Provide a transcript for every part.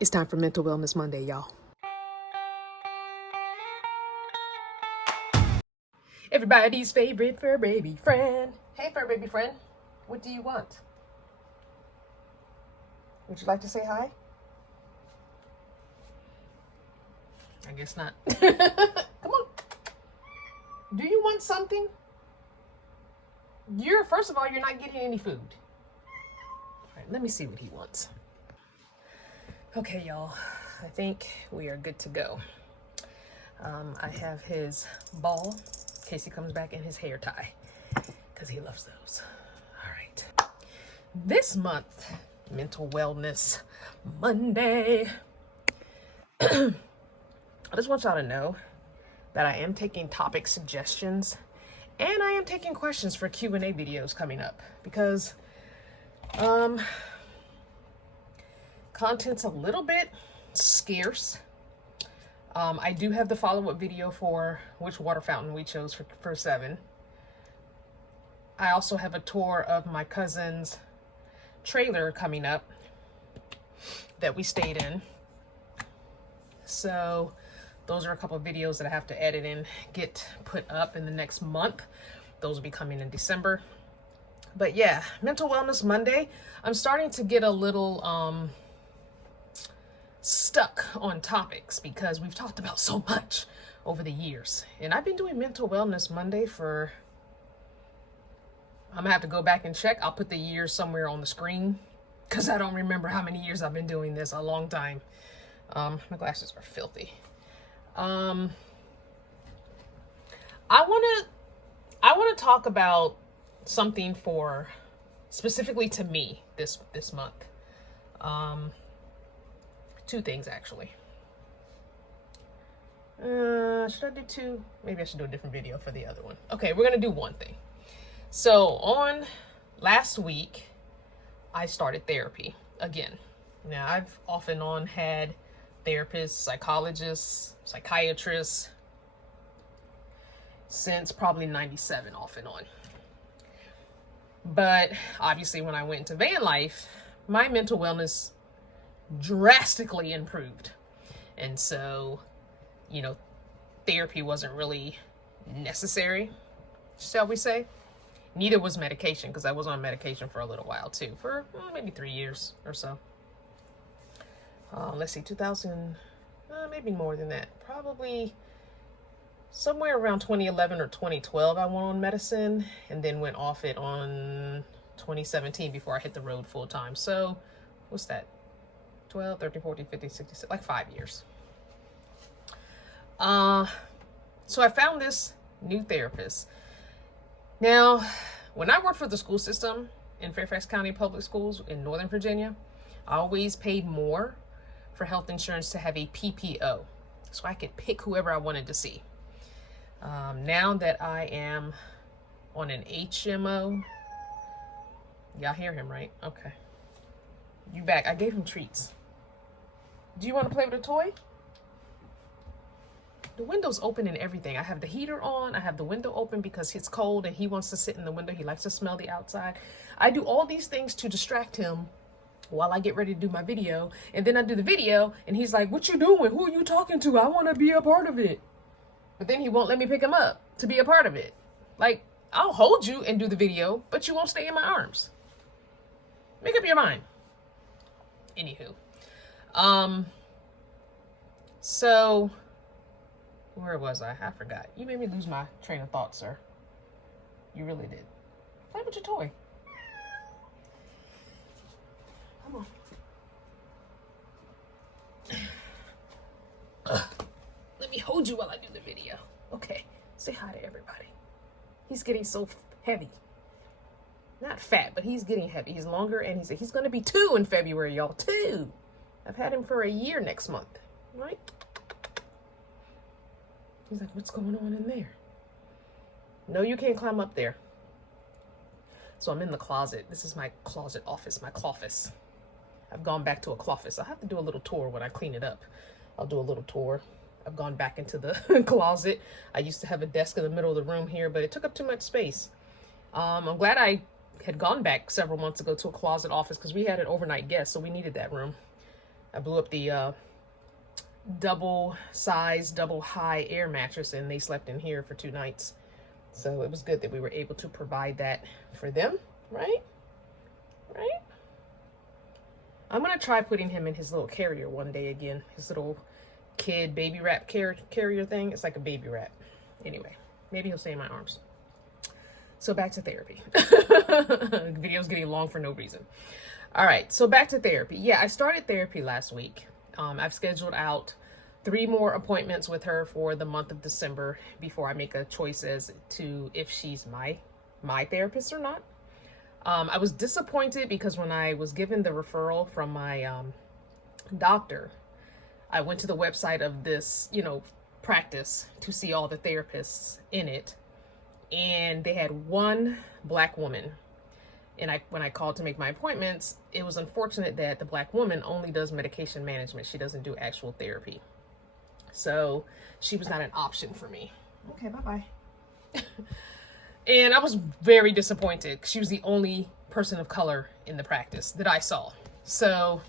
It's time for Mental Wellness Monday, y'all. Everybody's favorite fur baby friend. Hey, fur baby friend. What do you want? Would you like to say hi? I guess not. Come on. Do you want something? First of all, you're not getting any food. All right, let me see what he wants. Okay, y'all. I think we are good to go. I have his ball in case he comes back, and his hair tie because he loves those. All right. This month, Mental Wellness Monday. I just want y'all to know that I am taking topic suggestions and I am taking questions for Q&A videos coming up because content's a little bit scarce. I do have the follow-up video for which water fountain we chose for 7. I also have a tour of my cousin's trailer coming up that we stayed in. So those are a couple of videos that I have to edit and get put up in the next month. Those will be coming in December. But yeah, Mental Wellness Monday. I'm starting to get a little stuck on topics because we've talked about so much over the years. And I've been doing Mental Wellness Monday for, I'm gonna have to go back and check. I'll put the years somewhere on the screen because I don't remember how many years I've been doing this. A long time. My glasses are filthy. I want to talk about something for specifically to me this month. 2 things actually. Should I do 2? Maybe I should do a different video for the other one. Okay, we're gonna do one thing. So on last week, I started therapy again. Now I've off and on had therapists, psychologists, psychiatrists since probably 97 off and on. But obviously when I went to VanLife, my mental wellness drastically improved. And so, therapy wasn't really necessary, shall we say. Neither was medication, because I was on medication for a little while too, for maybe 3 years or so. Let's see, 2000, maybe more than that. Probably somewhere around 2011 or 2012, I went on medicine and then went off it on 2017 before I hit the road full time. So what's that? 12, 13, 14, 15, 16, like 5 years. So I found this new therapist. Now, when I worked for the school system in Fairfax County Public Schools in Northern Virginia, I always paid more for health insurance to have a PPO, so I could pick whoever I wanted to see. Now that I am on an HMO, y'all hear him, right? Okay. You back. I gave him treats. Do you want to play with a toy? The window's open and everything. I have the heater on. I have the window open because it's cold and he wants to sit in the window. He likes to smell the outside. I do all these things to distract him while I get ready to do my video. And then I do the video and he's like, "What you doing? Who are you talking to? I want to be a part of it." But then he won't let me pick him up to be a part of it. Like, I'll hold you and do the video, but you won't stay in my arms. Make up your mind. Anywho. So where was I? I forgot. You made me lose my train of thought, sir. You really did. Play with your toy. Come on. Let me hold you while I do the video. Okay. Say hi to everybody. He's getting so heavy. Not fat, but he's getting heavy. He's longer, and he's going to be 2 in February, y'all. 2. I've had him for a year next month, right? He's like, "What's going on in there?" No, you can't climb up there. So I'm in the closet. This is my closet office, my cloffice. I've gone back to a cloffice. I'll have to do a little tour when I clean it up. I'll do a little tour. I've gone back into the closet. I used to have a desk in the middle of the room here, but it took up too much space. I'm glad I had gone back several months ago to a closet office because we had an overnight guest, so we needed that room. I blew up the double size, double high air mattress, and they slept in here for 2 nights. So it was good that we were able to provide that for them, right? Right? I'm gonna try putting him in his little carrier one day again. His little kid baby wrap carrier thing. It's like a baby wrap. Anyway, maybe he'll stay in my arms. So back to therapy. The video's getting long for no reason. All right, so back to therapy. Yeah, I started therapy last week. I've scheduled out 3 more appointments with her for the month of December before I make a choice as to if she's my therapist or not. I was disappointed because when I was given the referral from my doctor, I went to the website of this, practice to see all the therapists in it. And they had 1 Black woman. And when I called to make my appointments, it was unfortunate that the Black woman only does medication management. She doesn't do actual therapy. So she was not an option for me. Okay, bye-bye. And I was very disappointed. She was the only person of color in the practice that I saw. So,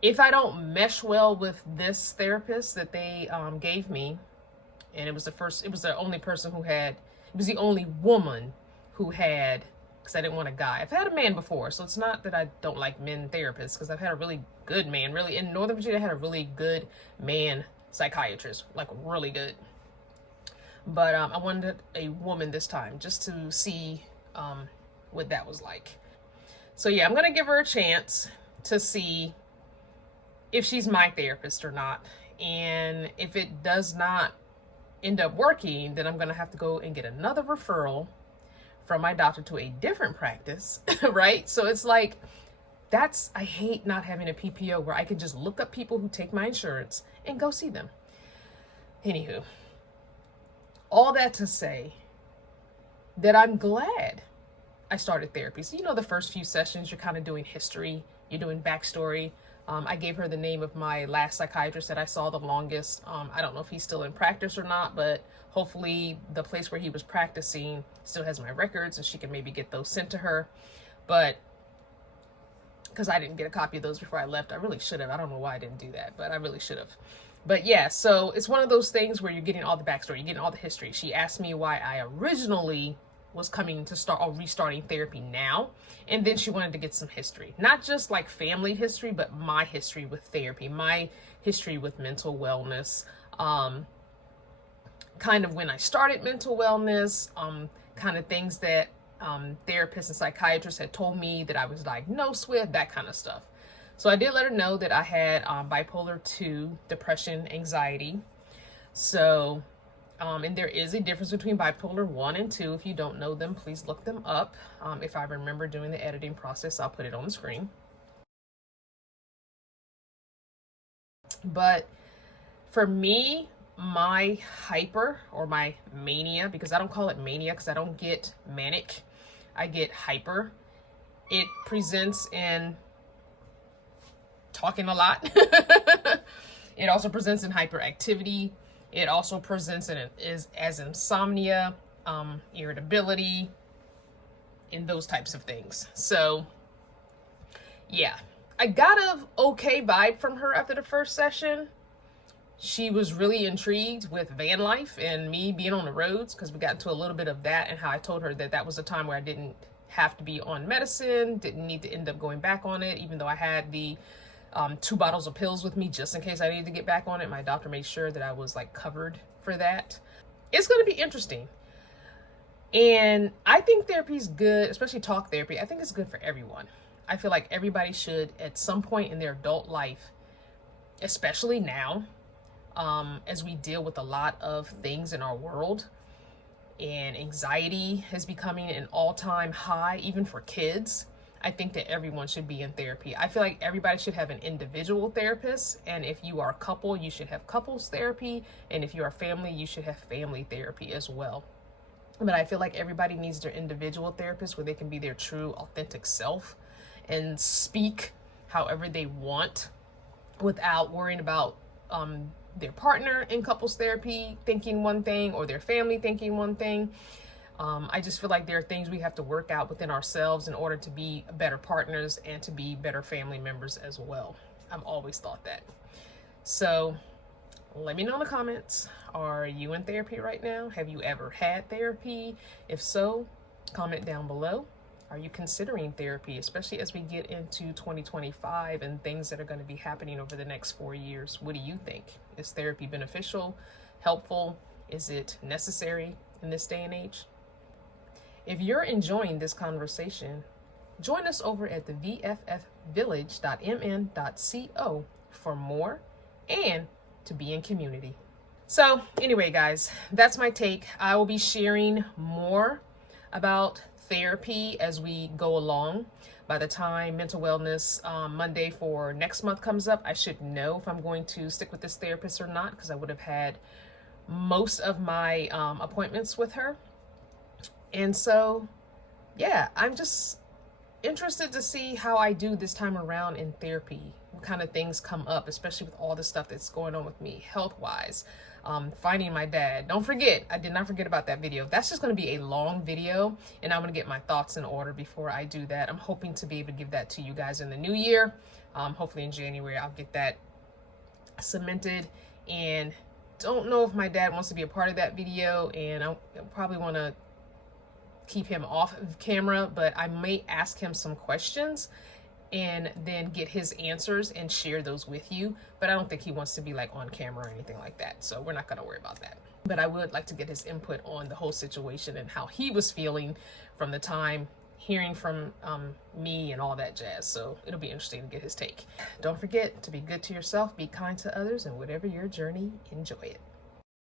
if I don't mesh well with this therapist that they gave me, and it was the only woman who had, because I didn't want a guy. I've had a man before, so it's not that I don't like men therapists, because I've had a really good man, really, in Northern Virginia, I had a really good man psychiatrist, like really good. But I wanted a woman this time, just to see what that was like. So yeah, I'm going to give her a chance to see if she's my therapist or not. And if it does not end up working, then I'm going to have to go and get another referral from my doctor to a different practice, right? So it's like, I hate not having a PPO where I can just look up people who take my insurance and go see them. Anywho, all that to say that I'm glad I started therapy. So, the first few sessions, you're kind of doing history, you're doing backstory. I gave her the name of my last psychiatrist that I saw the longest. I don't know if he's still in practice or not, but hopefully the place where he was practicing still has my records and she can maybe get those sent to her. But because I didn't get a copy of those before I left, I really should have. I don't know why I didn't do that, but I really should have. But yeah, so it's one of those things where you're getting all the backstory, you're getting all the history. She asked me why I originally was coming to start or restarting therapy now. And then she wanted to get some history, not just like family history, but my history with therapy, my history with mental wellness, kind of when I started mental wellness, kind of things that therapists and psychiatrists had told me that I was diagnosed with, that kind of stuff. So I did let her know that I had bipolar 2, depression, anxiety. So and there is a difference between bipolar 1 and 2. If you don't know them, please look them up. If I remember doing the editing process, I'll put it on the screen. But for me, my hyper or my mania, because I don't call it mania because I don't get manic, I get hyper. It presents in talking a lot. It also presents in hyperactivity. It also presents as insomnia, irritability, and those types of things. So, yeah. I got an okay vibe from her after the first session. She was really intrigued with van life and me being on the roads, because we got into a little bit of that and how I told her that was a time where I didn't have to be on medicine, didn't need to end up going back on it, even though I had the 2 bottles of pills with me just in case I needed to get back on it. My doctor made sure that I was covered for that. It's going to be interesting. And I think therapy is good, especially talk therapy. I think it's good for everyone. I feel like everybody should at some point in their adult life, especially now, as we deal with a lot of things in our world, and anxiety is becoming an all-time high, even for kids. I think that everyone should be in therapy. I feel like everybody should have an individual therapist. And if you are a couple, you should have couples therapy. And if you are family, you should have family therapy as well. But I feel like everybody needs their individual therapist where they can be their true, authentic self and speak however they want without worrying about their partner in couples therapy thinking one thing or their family thinking one thing. I just feel like there are things we have to work out within ourselves in order to be better partners and to be better family members as well. I've always thought that. So let me know in the comments, are you in therapy right now? Have you ever had therapy? If so, comment down below. Are you considering therapy, especially as we get into 2025 and things that are going to be happening over the next 4 years? What do you think? Is therapy beneficial, helpful? Is it necessary in this day and age? If you're enjoying this conversation, join us over at the vffvillage.mn.co for more and to be in community. So anyway, guys, that's my take. I will be sharing more about therapy as we go along. By the time Mental Wellness Monday for next month comes up, I should know if I'm going to stick with this therapist or not, because I would have had most of my appointments with her. And so, yeah, I'm just interested to see how I do this time around in therapy. What kind of things come up, especially with all the stuff that's going on with me health-wise. Finding my dad. Don't forget, I did not forget about that video. That's just going to be a long video, and I'm going to get my thoughts in order before I do that. I'm hoping to be able to give that to you guys in the new year. Hopefully in January, I'll get that cemented. And don't know if my dad wants to be a part of that video, and I probably want to keep him off of camera, but I may ask him some questions and then get his answers and share those with you. But I don't think he wants to be like on camera or anything like that, so we're not going to worry about that. But I would like to get his input on the whole situation and how he was feeling from the time hearing from me and all that jazz. So it'll be interesting to get his take. Don't forget to be good to yourself, be kind to others, and whatever your journey, enjoy it.